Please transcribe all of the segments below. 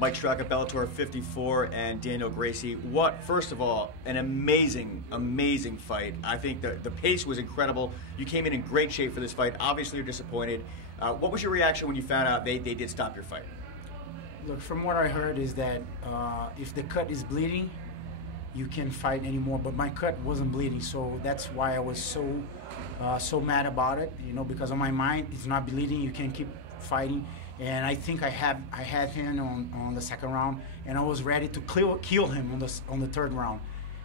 Mike Straka, Bellator 54, and Daniel Gracie. First of all, an amazing, amazing fight. I think the pace was incredible. You came in great shape for this fight. Obviously, you're disappointed. What was your reaction when you found out they did stop your fight? Look, from what I heard is that if the cut is bleeding, you can't fight anymore. But my cut wasn't bleeding, so that's why I was so mad about it. You know, because on my mind, it's not bleeding. You can keep fighting. And I think I had him on the second round, and I was ready to kill him on the third round.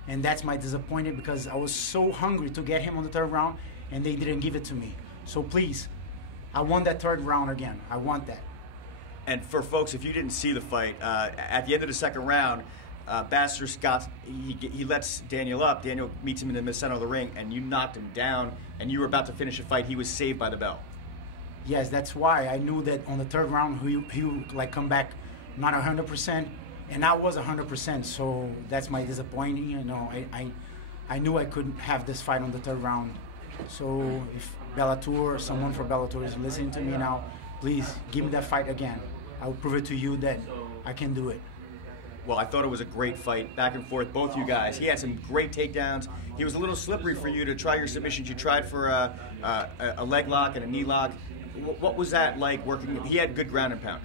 And that's my disappointment, because I was so hungry to get him on the third round, and they didn't give it to me. So please, I want that third round again. I want that. And for folks, if you didn't see the fight, at the end of the second round, Bastress he lets Daniel up. Daniel meets him in the center of the ring, and you knocked him down, and you were about to finish the fight. He was saved by the bell. Yes, that's why I knew that on the third round he would like come back not 100%, and I was 100%. So that's my disappointing. You know, I knew I couldn't have this fight on the third round. So if Bellator, someone for Bellator is listening to me now, please give me that fight again. I will prove it to you that I can do it. Well, I thought it was a great fight, back and forth, both you guys. He had some great takedowns. He was a little slippery for you to try your submissions. You tried for a leg lock and a knee lock. What was that like working? He had good ground and pound.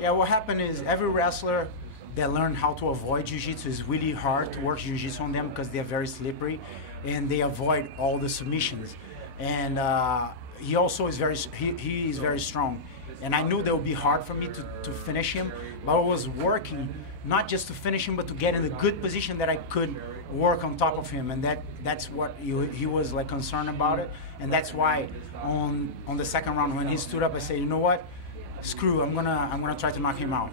Yeah, what happened is every wrestler that learned how to avoid jiu-jitsu is really hard to work jiu-jitsu on them, because they're very slippery and they avoid all the submissions. And he also is he is very strong. And I knew that would be hard for me to finish him, but I was working not just to finish him, but to get in a good position that I could work on top of him. And that's what he was like concerned about it. And that's why on the second round, when he stood up, I said, you know what, screw, I'm gonna try to knock him out.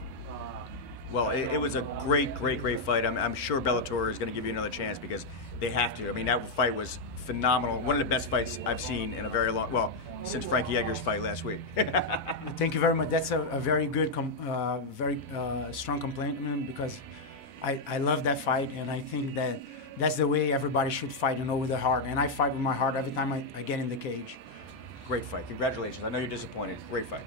Well, it was a great fight. I'm sure Bellator is going to give you another chance, because they have to. I mean, that fight was phenomenal. One of the best fights I've seen in a very long, well, since Frankie Edgar's fight last week. Thank you very much. That's a very good, very strong compliment, because I love that fight, and I think that's the way everybody should fight, you know, with the heart. And I fight with my heart every time I get in the cage. Great fight. Congratulations. I know you're disappointed. Great fight.